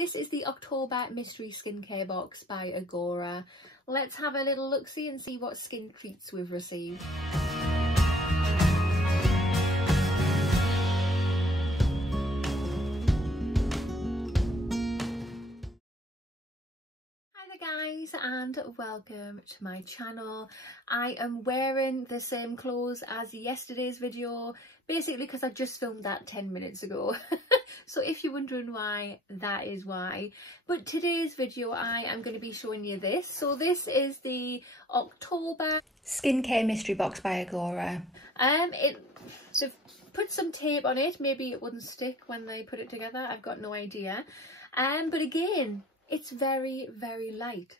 This is the October Mystery Skincare Box by Agora. Let's have a little look-see and see what skin treats we've received. Guys, and welcome to my channel. I am wearing the same clothes as yesterday's video, basically because I just filmed that 10 minutes ago. So if you're wondering why, that is why. But today's video I am going to be showing you this. So this is the October Skincare Mystery Box by Agora. They've put some tape on it, maybe it wouldn't stick when they put it together, I've got no idea. But again, it's very, very light.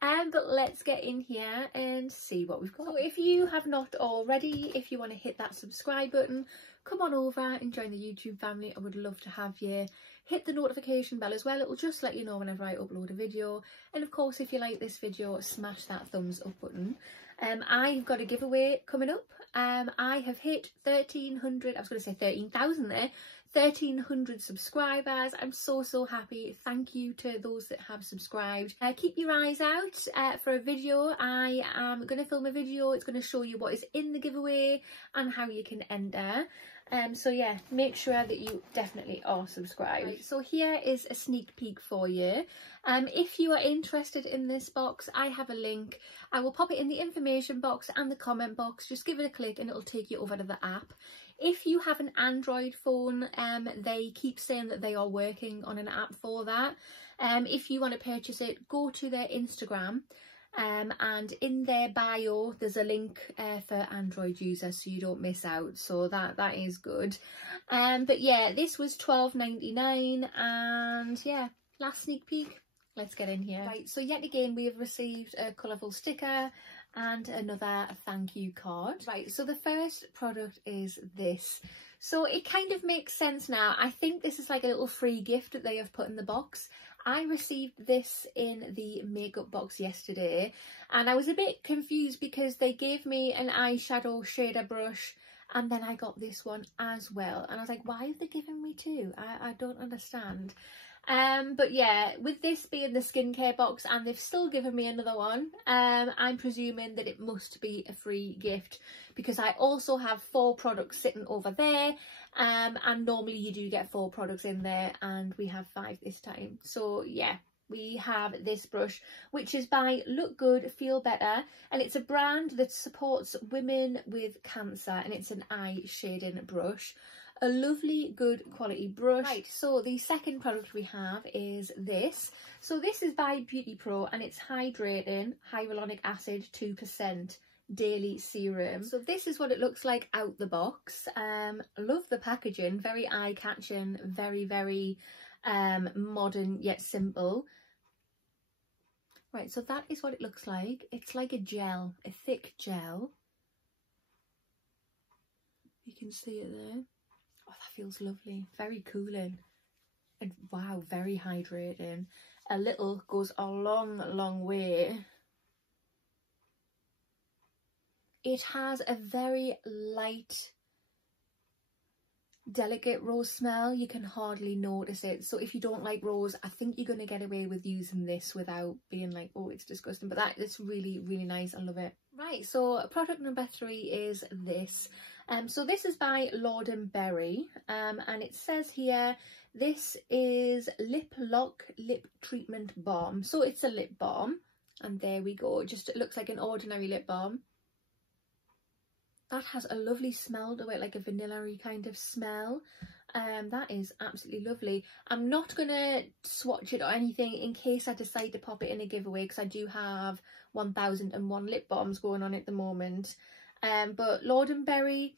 But let's get in here and see what we've got. So if you have not already, if you want to hit that subscribe button, come on over and join the YouTube family. I would love to have you. Hit the notification bell as well. It will just let you know whenever I upload a video. And of course, if you like this video, smash that thumbs up button. I've got a giveaway coming up. I have hit 1,300, I was going to say 13,000 there. 1,300 subscribers. I'm so happy. Thank you to those that have subscribed. Keep your eyes out for a video. I am going to film a video. It's going to show you what is in the giveaway and how you can enter. So yeah, make sure that you definitely are subscribed. Right, so here is a sneak peek for you. If you are interested in this box, I have a link. I will pop it in the information box and the comment box. Just give it a click and it'll take you over to the app. If you have an Android phone, they keep saying that they are working on an app for that. If you want to purchase it, go to their Instagram. And in their bio there's a link for Android users, so you don't miss out, so that is good. But yeah, this was $12.99, and yeah, last sneak peek, let's get in here. Right, so yet again we have received a colourful sticker and another thank you card. Right, so the first product is this. So it kind of makes sense now. I think this is like a little free gift that they have put in the box. I received this in the makeup box yesterday and I was a bit confused because they gave me an eyeshadow shader brush and then I got this one as well, and I was like, why have they given me two? I don't understand. But yeah, with this being the skincare box and they've still given me another one, I'm presuming that it must be a free gift because I also have 4 products sitting over there, and normally you do get 4 products in there and we have 5 this time. So yeah, we have this brush which is by Look Good Feel Better, and it's a brand that supports women with cancer, and it's an eye shading brush. A lovely good quality brush. Right, so the second product we have is this. So this is by Beauty Pro and it's Hydrating Hyaluronic Acid 2% Daily Serum. So this is what it looks like out the box. Love the packaging, very eye-catching, very modern yet simple. Right, so that is what it looks like. It's like a gel, a thick gel. You can see it there. Oh, that feels lovely, very cooling, and wow, very hydrating. A little goes a long way. It has a very light, delicate rose smell. You can hardly notice it, so if you don't like rose, I think you're going to get away with using this without being like, oh, it's disgusting. But it's really nice. I love it. Right, so product number 3 is this. So this is by Lord & Berry, and it says here, this is Lip Lock Lip Treatment Balm. So it's a lip balm, and there we go. Just, it looks like an ordinary lip balm. That has a lovely smell to it, like a vanilla-y kind of smell. That is absolutely lovely. I'm not going to swatch it or anything in case I decide to pop it in a giveaway, because I do have 1001 lip balms going on at the moment. But Lord & Berry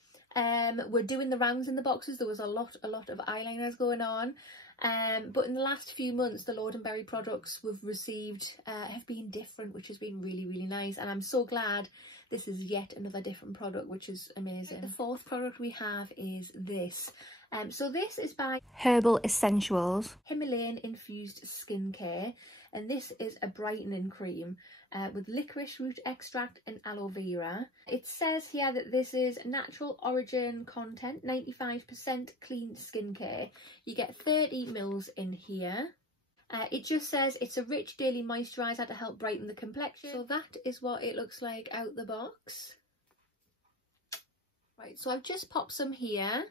were doing the rounds in the boxes. There was a lot of eyeliners going on. But in the last few months, the Lord & Berry products we've received have been different, which has been really nice. And I'm so glad this is yet another different product, which is amazing. The fourth product we have is this. So this is by Herbal Essentials Himalayan Infused Skincare, and this is a brightening cream with licorice root extract and aloe vera. It says here that this is natural origin content, 95% clean skincare. You get 30 mils in here. It just says it's a rich daily moisturiser to help brighten the complexion. So that is what it looks like out the box. Right, so I've just popped some here.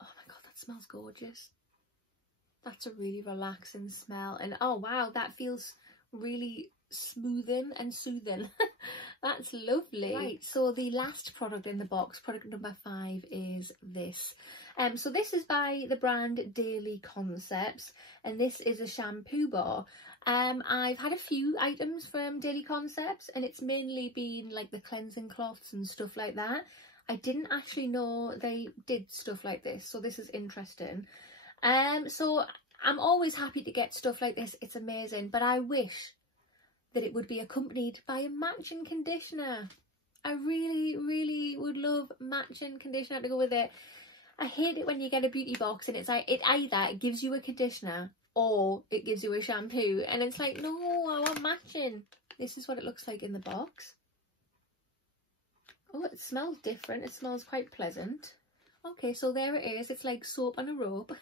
Oh my god, that smells gorgeous. That's a really relaxing smell, and oh wow, that feels really smoothing and soothing. That's lovely. Right, so the last product in the box, product number 5, is this. So this is by the brand Daily Concepts, and this is a shampoo bar. I've had a few items from Daily Concepts, and it's mainly been like the cleansing cloths and stuff like that. I didn't actually know they did stuff like this, so this is interesting. So I'm always happy to get stuff like this. It's amazing, but I wish that it would be accompanied by a matching conditioner. I really would love matching conditioner to go with it. I hate it when you get a beauty box and it's like it either gives you a conditioner or it gives you a shampoo, and it's like, no, I want matching. This is what it looks like in the box. Oh, it smells different. It smells quite pleasant. Okay, so there it is. It's like soap on a rope.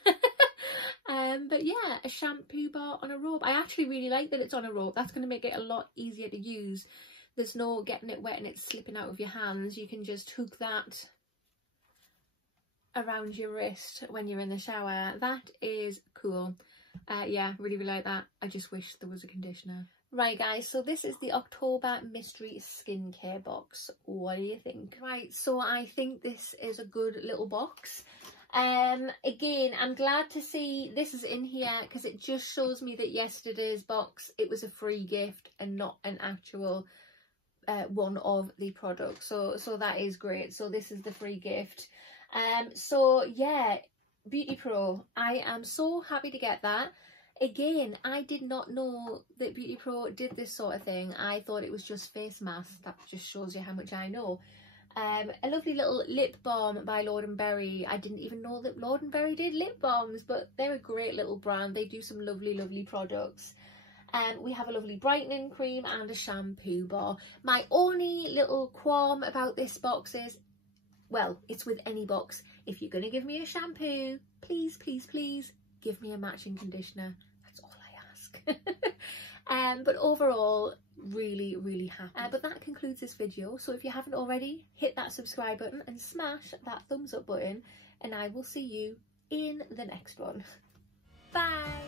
But yeah, a shampoo bar on a rope. I actually really like that it's on a rope. That's going to make it a lot easier to use. There's no getting it wet and it's slipping out of your hands. You can just hook that around your wrist when you're in the shower. That is cool. Yeah, really like that. I just wish there was a conditioner. Right guys, so this is the October Mystery Skincare box. What do you think? Right, so I think this is a good little box. Again, I'm glad to see this is in here because it just shows me that yesterday's box, it was a free gift and not an actual one of the products. So that is great. So this is the free gift. So yeah, Beauty Pro, I am so happy to get that. Again, I did not know that Beauty Pro did this sort of thing. I thought it was just face masks. That just shows you how much I know. A lovely little lip balm by Lord & Berry. I didn't even know that Lord & Berry did lip balms, but they're a great little brand. They do some lovely products. We have a lovely brightening cream and a shampoo bar. My only little qualm about this box is, well, it's with any box. If you're going to give me a shampoo, please give me a matching conditioner. That's all I ask. But overall, really happy. But that concludes this video. So if you haven't already, hit that subscribe button and smash that thumbs up button, and I will see you in the next one. Bye.